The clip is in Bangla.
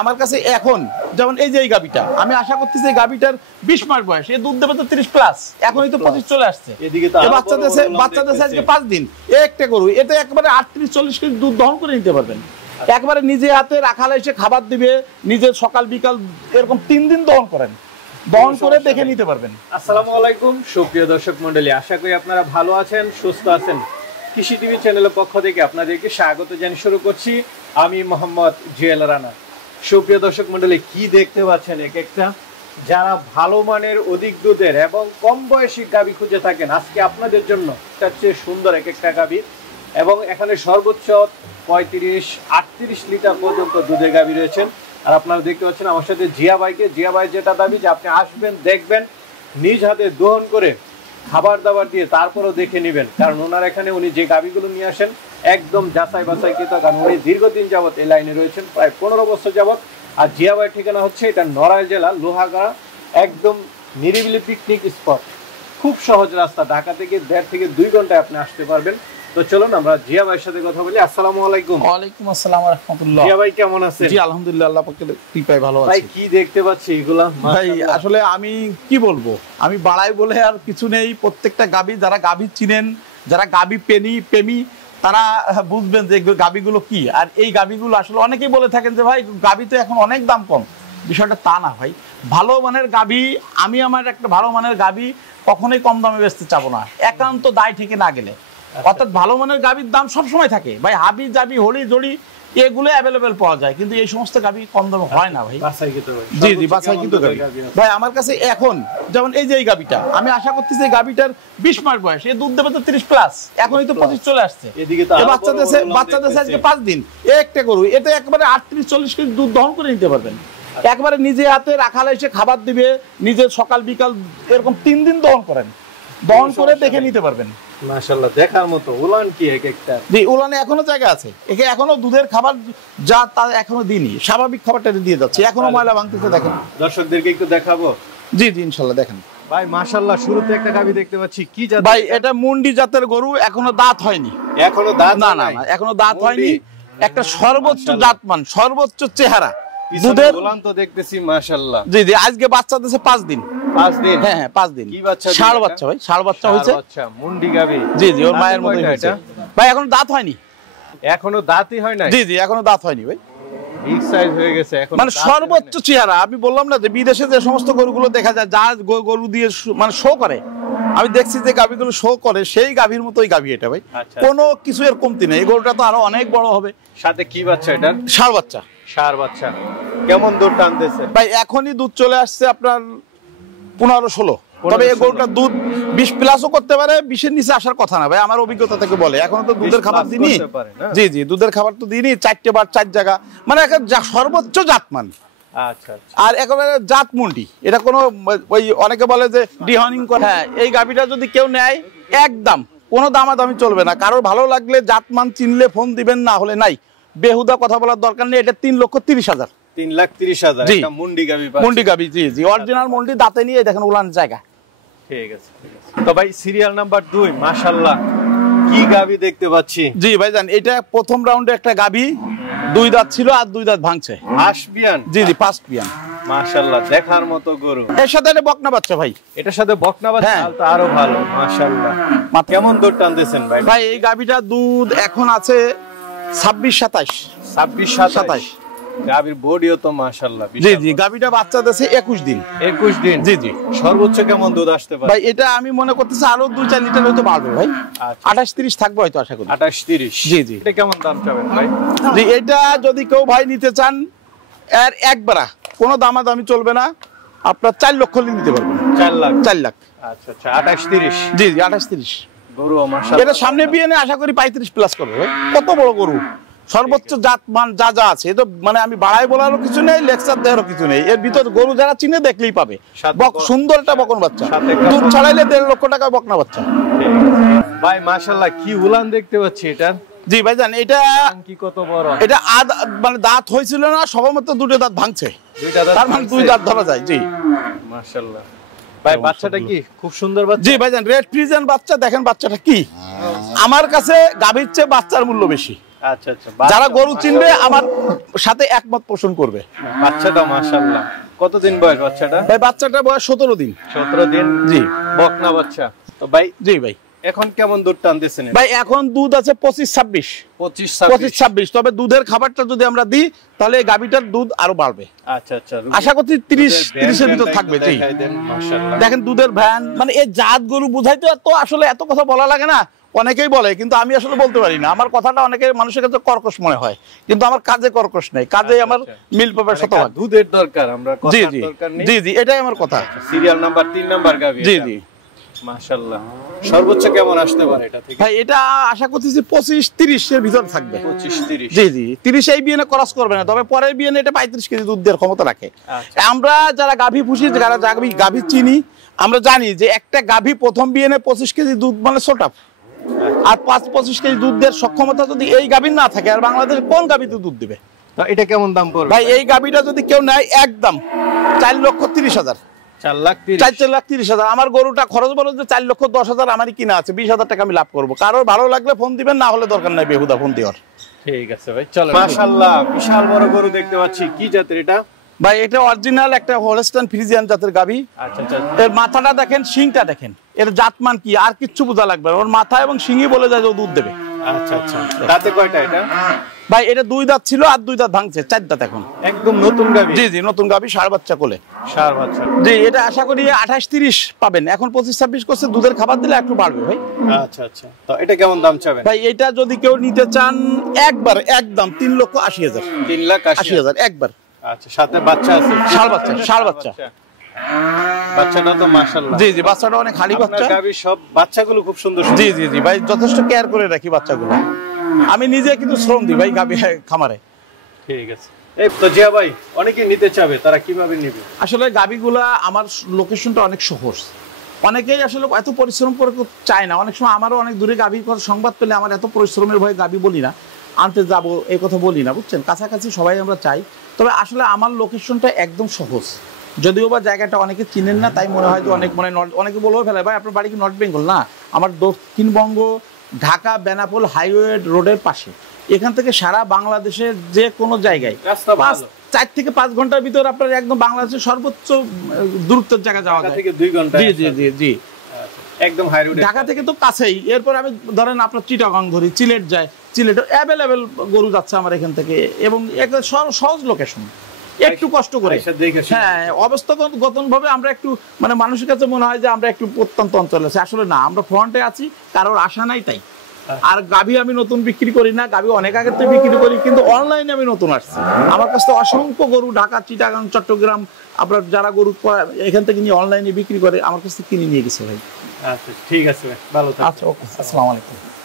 আমার কাছে এখন যেমন এই যে এই গাবিটা, আমি আশা করতেছি এই গাবিটার 20 মাস বয়স, এই দুধ দেবে তো 30 প্লাস, এখনই তো 25 চলে আসছে। এদিকে তো বাচ্চা দেশে আজকে 5 দিন একটা গরু, এটা একবারে 38-40 কেজি দুধ দহন করে নিতে পারবেন। একবারে নিজে হাতে রাখালে এসে খাবার দিবে, নিজের সকাল বিকাল এরকম 3 দিন দহন করেন, দহন করে দেখে নিতে পারবেন। আসসালামু আলাইকুম সুপ্রিয় দর্শক মণ্ডলী, আশা করি আপনারা ভালো আছেন, সুস্থ আছেন। কৃষি টিভি চ্যানেলের পক্ষ থেকে আপনাদেরকে স্বাগত জানিয়ে শুরু করছি আমি মোহাম্মদ জুয়েল রানা। সুপ্রিয় দর্শক মণ্ডলী, কি দেখতে পাচ্ছেন এক একটা, যারা ভালো মানের অধিক দুধের এবং কম বয়সী গাভী খুঁজে থাকেন, আজকে আপনাদের জন্য তার চেয়ে সুন্দর এক একটা গাভী, এবং এখানে সর্বোচ্চ 35-38 লিটার পর্যন্ত দুধের গাভী রয়েছেন। আর আপনারা দেখতে পাচ্ছেন আমার সাথে জিয়া ভাই যেটা দাবি যে আপনি আসবেন, দেখবেন, নিজ হাতে দহন করে খাবার দাবার দিয়ে তারপরেও দেখে নেবেন, কারণ ওনার এখানে উনি যে গাভীগুলো নিয়ে আসেন একদম যাচাই বাছাইকৃত, কারণ উনি দীর্ঘদিন যাবত এই লাইনে রয়েছেন, প্রায় 15 বছর যাবত। আর জিয়া ভাইয়ের ঠিকানা হচ্ছে এটা নড়াইল জেলা লোহাগাড়া, একদম নিরিবিলি পিকনিক স্পট, খুব সহজ রাস্তা, ঢাকা থেকে 1.5 থেকে 2 ঘন্টায় আপনি আসতে পারবেন। তো চলুন আমরা জিয়া ভাইয়ের সাথে কথা বলি। আসসালামু আলাইকুম। ওয়ালাইকুম আসসালাম ওয়া রাহমাতুল্লাহ। জিয়া ভাই কেমন আছেন? জি আলহামদুলিল্লাহ, আল্লাহ পাকের কৃপায় ভালো আছি। ভাই কি দেখতে পাচ্ছি এগুলা? ভাই আসলে আমি কি বলবো, আমি বাড়াই বলে আর কিছু নেই। প্রত্যেকটা গাবি, যারা গাবি চিনেন, যারা গাবি প্রেমী তারা বুঝবেন যে গাবিগুলো কি। আর এই গাবিগুলো আসলে অনেকেই বলে থাকেন যে ভাই গাবি তো এখন অনেক দাম কম, বিষয়টা তা না ভাই। ভালো মানের গাবি, আমি আমার একটা ভালো মানের গাবি কখনোই কম দামে বেচতে চাবো না, একান্ত দায় থেকে না গেলে। অর্থাৎ ভালো মানের গাবির দাম সবসময় থাকে ভাই, হাবি জাবি হলি জড়ি এগুলো অ্যাভেলেবেল পাওয়া যায়, কিন্তু এই সমস্ত গাবি কম দামে হয় না ভাই। জি জি বাছাইকৃত গাবি ভাই আমার কাছে এখন যেমন এই যে এই গাবিটা, আমি আশা করতেছি এই গাবিটার 20 মাস বয়স, এই দুধ দেবে তো 30 প্লাস, এখনই তো 25 চলে আসছে। বাচ্চা দেশে আজকে 5 দিন একটা গরু, এটা একবারে 38-40 কেজি দুধ দহন করে নিতে পারবেন। একবারে নিজে হাতে রাখালে এসে খাবার দিবে, নিজের সকাল বিকাল এরকম 3 দিন দহন করেন, দহন করে দেখে নিতে পারবেন। মাশাআল্লাহ, দেখার মতো। উলান কি এক একটা? জি উলানে এখনো জায়গা আছে, একে এখনো দুধের খাবার যা তা এখনো দিইনি, স্বাভাবিক খাবারটা দিয়ে যাচ্ছে, এখনো ময়লা ভাঙতেছে। দেখেন দর্শকদেরকে একটু দেখাবো। জি জি ইনশাআল্লাহ দেখেন ভাই। মাশাআল্লাহ, শুরুতে একটা গাভী দেখতে পাচ্ছি, কি জাত ভাই? এটা মুন্ডি জাতের গরু, এখনো দাঁত হয়নি। এখনো দাঁত? না না না, এখনো দাঁত হয়নি। একটা সর্বোচ্চ জাতমান, সর্বোচ্চ চেহারা দুধের উলান তো দেখতেছি মাশাআল্লাহ। জি জি আজকে বাচ্চা দিয়েছে 5 দিন। 5 দিন? হ্যাঁ হ্যাঁ 5 দিন। কি বাচ্চা? ষাঁড় বাচ্চা ভাই, ষাঁড় বাচ্চা হয়েছে। আচ্ছা, মুন্ডি গাভী। জি জি ওর মায়ের মতই হয়েছে ভাই, এখনো দাঁত হয়নি। এখনো দাঁতই হয় না? জি জি এখনো দাঁত হয়নি ভাই, বিগ সাইজ হয়ে গেছে এখন, মানে সর্বোচ্চ চেহারা। আমি বললাম না যে বিদেশে যে সমস্ত গরুগুলো দেখা যায়, যা গরু দিয়ে মানে শো করে, আমি দেখছি যে গাভীগুলো শো করে, সেই গাভীর মতোই গাভী এটা ভাই, কোনো কিছু এর কমতি নেই। এই গরুটা তো আরো অনেক বড় হবে। সাথে কি বাচ্চা এটা? ষাঁড় বাচ্চা। ষাঁড় বাচ্চা। কেমন দুধ টানতেছে ভাই? এখনই দুধ চলে আসছে আপনার 15-16, তবে এই গরুটা দুধ 20 প্লাসও করতে পারে, 20-এর নিচে আসার কথা না ভাই, আমার অভিজ্ঞতা থেকে বলে। এখনো তো দুধের খাবার দিইনি। জি জি দুধের খাবার তো দিইনি, 4টে বার 4 জায়গা, মানে সর্বোচ্চ জাতমান। আচ্ছা। আর একেবারে জাত মুন্ডি, এটা কোনো ওই অনেকে বলে যে ডিহনিং করে। হ্যাঁ এই গাভীটা যদি কেউ নেয়, একদম কোনো দামাদামি চলবে না, কারোর ভালো লাগলে জাতমান চিনলে ফোন দিবেন, না হলে নাই। বেহুদা কথা বলার দরকার নেই। এটা 3,30,000। 3,30,000 একটা মুন্ডি গাভী? মুন্ডি গাভী, জি জি অরিজিনাল মুন্ডি, দাঁতে নিয়ে দেখেন উলান জায়গা। ঠিক আছে। তো ভাই সিরিয়াল নাম্বার 2, মাশাআল্লাহ কি গাভী দেখতে পাচ্ছি? জি ভাইজান, এটা প্রথম রাউন্ডে একটা গাভী, 2 দাঁত ছিল আর 2 দাঁত ভাঙছে। আসবিয়ান? জি জি ফার্স্ট বিয়ান। মাশাআল্লাহ, দেখার মতো গরু। এর সাথে একটা বকনা বাচ্চা ভাই। এটার সাথে বকনা বাচ্চা? তো আরো ভালো মাশাআল্লাহ। কেমন দুধ টানতেছেন ভাই? ভাই এই গাভীটা দুধ এখন আছে 26-27। 26-27 গাভীর বডিও তো মাশাআল্লাহ। জি জি গাভীটা বাচ্চা দিয়েছে 21 দিন। 21 দিন? জি জি। সর্বোচ্চ কেমন দুধ আসতে পারে ভাই? এটা আমি মনে করতেছি আরো 2-4 লিটার হয়তো বাড়বে ভাই। 28-30 থাকবে হয়তো আশা করি। 28-30? জি জি। এটা কেমন দাম চাবেন ভাই? জি এটা যদি কেউ ভাই নিতে চান, এর একবারা কোনো দামাদামি চলবে না, আপনার 4 লক্ষ নিতে পারবেন। 4 লাখ? 4 লাখ। আচ্ছা আচ্ছা। 28-30? জি জি 28-30 গরু মাশাআল্লাহ। এটা সামনে বিয়ে নিয়ে আশা করি 35 প্লাস করবে ভাই। কত বড় গরু, সর্বোচ্চ জাত মান যা যা আছে, এটা মানে আমি বাড়াই বলারও কিছু নেই, লেকচার দেওয়ারও কিছু নেই। এর ভিতর গরু যারা চিনে দেখলেই পাবে। সুন্দর একটা বকন বাচ্চা, দুধ ছাড়াইলে 1.5 লক্ষ টাকা বকনা বাচ্চা ভাই। মাশাআল্লাহ কি উলান দেখতে পাচ্ছি এটা? জি ভাইজান এটা কি কত বড়? এটা মানে দাঁত হয়েছিল না, সবেমাত্র 2টে দাঁত ভাঙছে, তার মানে 2 দাঁত ধরা যায়। জি মাশাআল্লাহ। ভাই বাচ্চাটা কি খুব সুন্দর বাচ্চা? জি ভাইজান রেড ফ্রিজিয়ান বাচ্চা। দেখেন বাচ্চাটা কি, আমার কাছে গাভীর চেয়ে বাচ্চার মূল্য বেশি। আচ্ছা আচ্ছা, যারা গরু চিনবে আমার সাথে একমত পোষণ করবে। বাচ্চাটা মাশাআল্লাহ কতদিন বয়স বাচ্চাটা? ভাই বাচ্চাটা বয়স 17 দিন। 17 দিন, জি বকনা বাচ্চা। তো ভাই জি ভাই এখন কেমন দুধ টানতেছেন? ভাই এখন দুধ আছে 25-26। 25-26। তবে দুধের খাবারটা যদি আমরা দিই তাহলে এই গাভীটার দুধ আরো বাড়বে। আচ্ছা আচ্ছা, আশা করছি 30 এর ভিতর থাকবে। জি মাশাআল্লাহ, দেখেন দুধের ভ্যান, মানে এই জাত গরু বুঝাইতে তো আসলে এত কথা বলা লাগে না। অনেকেই বলে কিন্তু আমি আসলে বলতে পারি না। আমার কথাটা অনেকের মানুষের কাছে কর্কশ মনে হয়, কিন্তু আমার কাজে কর্কশ নেই, কাজে আমার মিল পাবে শতভাগ। দুধের দরকার, আমরা জি কথার জি দরকার নেই। জি জি এটাই আমার কথা। সিরিয়াল নাম্বার 3 নাম্বার গাভী। জি জি মাশাআল্লাহ, সর্বোচ্চ কেমন আসতে পারে এটা থেকে? ভাই এটা আশা করতেছি 25-30 এর ভিতর থাকবে। 25-30। জি জি 30 এই বিয়েনে ক্রস করবে না, তবে পরের বিয়েনে এটা 35 কেজি দুধ দেওয়ার ক্ষমতা রাখে। আচ্ছা। আমরা যারা গাভী পুষি, যারা গাভী চিনি, আমরা জানি যে একটা গাভী প্রথম বিয়েনে 25 কেজি দুধ মানে ছোটা, আর 5-25 কেজি দুধ দেওয়ার সক্ষমতা যদি এই গাভীর না থাকে, আর বাংলাদেশে কোন গাভীতে দুধ দিবে? তো এটা কেমন দাম পড়বে ভাই? এই গাভীটা যদি কেউ নেয় একদম 4,30,000। 4,30,000। আমার গরুটা খরচ বলো যে 4,10,000 আমারই কিনা আছে, 20,000 টাকা আমি লাভ করবো। কারোর ভালো লাগলে ফোন দিবেন, না হলে দরকার নাই বেহুদা ফোন দেওয়ার। ঠিক আছে ভাই, চলো। মাশাআল্লাহ, বিশাল বড় গরু দেখতে পাচ্ছি। কি জাতের এটা? ভাই এটা অরিজিনাল একটা হোলস্টাইন ফ্রিজিয়ান জাতের গাভী। আচ্ছা আচ্ছা, এর মাথাটা দেখেন, শিংটা দেখেন, এর জাতমান কি আর কিচ্ছু বোঝা লাগবে না। ওর মাথা এবং শিংই বলে যায় যে ও দুধ দেবে। আচ্ছা আচ্ছা, দাঁতে কয়টা এটা? ভাই এটা 2 দাঁত ছিল, আর 2 দাঁত ভাঙছে, 4 দাঁত এখন। একদম নতুন গাভী? জি জি নতুন গাভী, ষাঁড় বাচ্চা কোলে। ষাঁড় বাচ্চা। জি এটা আশা করি 28-30 পাবেন। এখন 25-26 করছে, দুধের খাবার দিলে একটু বাড়বে ভাই। আচ্ছা আচ্ছা, তো এটা কেমন দাম চাবেন? ভাই এটা যদি কেউ নিতে চান একবার একদম 3,80,000। 3,80,000 একবার। আচ্ছা, সাথে বাচ্চা আছে? ষাঁড় বাচ্চা। বাচ্চাটা তো মাশাআল্লাহ। জি জি বাচ্চাটা অনেক খালি বাচ্চা। গাভী সব বাচ্চাগুলো খুব সুন্দর। জি জি জি ভাই যথেষ্ট কেয়ার করে রাখি বাচ্চাগুলো। আমি নিজে কিন্তু শ্রম দিই ভাই গাভী খামারে। ঠিক আছে। এই তো জিয়া ভাই, অনেকে নিতে চাবে, তারা কিভাবে নেবে? আসলে গাভীগুলা আমার লোকেশনটা অনেক সহজ। অনেকেই আসলে এত পরিশ্রম করে চায় না। অনেক সময় আমারও অনেক দূরে গাভীর কথা সংবাদ পেলে আমার এত পরিশ্রমের ভয়ে গাভী বলি না, আনতে যাব এই কথা বলি না, বুঝছেন? কাছাকাছি সবাই আমরা চাই। তবে আসলে আমার লোকেশনটা একদম সহজ, যদিও বা জায়গাটা অনেকে চিনেন না, তাই মনে হয় যে অনেকে বলেও ফেলে ভাই আপনার বাড়ি কি নর্থ বেঙ্গল? না, আমার দক্ষিণবঙ্গ ঢাকা বেনাপোল হাইওয়ে রোডের পাশে। এখান থেকে সারা বাংলাদেশের যে কোনো জায়গায় 4 থেকে 5 ঘন্টার ভিতর আপনার একদম বাংলাদেশের সর্বোচ্চ দূরত্বের জায়গা যাওয়া যায়। 2 ঘন্টা? জি জি জি জি একদম হাই রোড। ঢাকা থেকে তো কাছেই। এরপর আমি ধরেন আপনার চিটাগাং ধরি, সিলেট যায়, সিলেটে অ্যাভেলেবেল গরু যাচ্ছে আমার এখান থেকে, এবং একটা সহজ লোকেশন, একটু কষ্ট করে। হ্যাঁ অবস্থাগত ভাবে আমরা একটু মানে মানুষের কাছে মনে হয় যে আমরা একটু প্রত্যন্ত অঞ্চলে আছি, আসলে না, আমরা ফ্রন্টে আছি, কারোর আশা নাই তাই। আর গাভী আমি নতুন বিক্রি করি না, গাভী অনেক আগের থেকে বিক্রি করি, কিন্তু অনলাইনে আমি নতুন আসছি। আমার কাছে অসংখ্য গরু ঢাকা, চিটাগাং, চট্টগ্রাম আপনার যারা গরু এখান থেকে নিয়ে অনলাইনে বিক্রি করে আমার কাছে কিনে নিয়ে গেছে ভাই। আচ্ছা ঠিক আছে, ভালো থাকবেন। আচ্ছা ওকে, আসসালামু আলাইকুম।